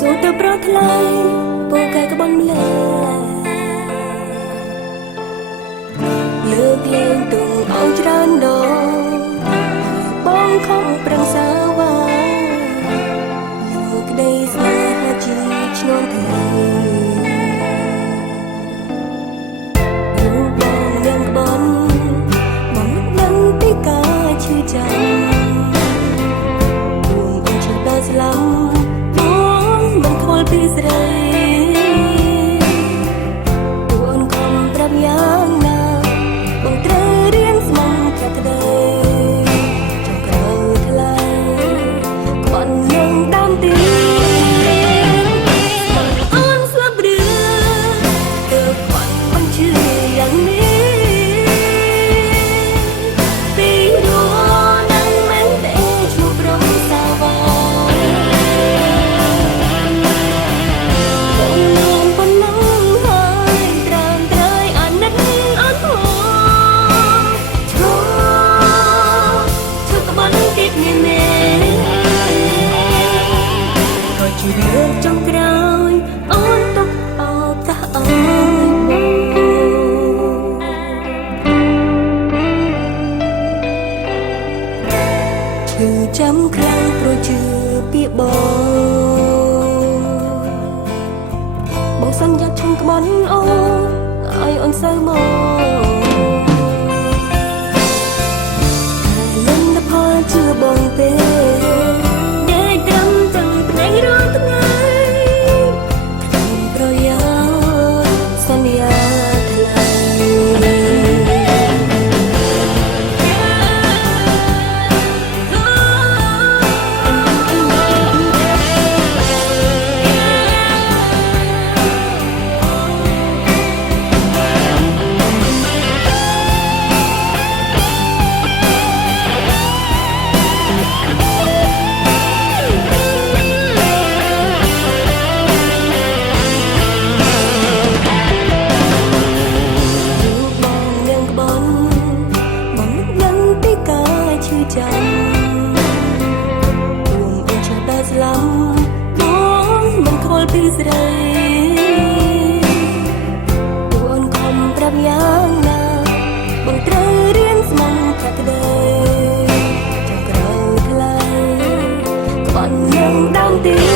សូទៅប្រថ្លៃពូកែក្បន់ម្លេលើកលែងទុំអោច្រើនដងបងខំប្រឹងសាវ៉ាលោកក្តីស្នេហាជីឆ្លងទៅបងយ៉ាងក្បន់បងដឹងពីការឈឺចាំទួងអូនឈឺដល់ស្លាប់មិនខ្វល់ពីស្រីទួនខំប្រាប់យ៉ាងណាបងត្រូវរៀនស្មងកាត់ក្តីចង់ក្រៅថ្លៃក្បន់នឹងតាមទីអូនស្លាប់ឬទើបក្បន់មិនជឿយ៉ាងនេះពីរនឹងមិនតែជួបរំសាវ៉ាជារឿងចុងក្រោយអូនទុកឱកាសឲ្យឈឺចាំខ្លាំងព្រោះជឿពីបងសន្យាឈឹងក្បន់អូនឲ្យអូនសើមកលំដផលជឿបងទេចាំទួងអូនឈឺដល់ស្លាប់បងមិនខ្វល់ពីស្រីទួនខំប្រាប់យ៉ាងណាបងត្រូវរៀនស្មងកាត់ក្តីចង់ក្រៅថ្លៃក្បន់នឹងដើមទី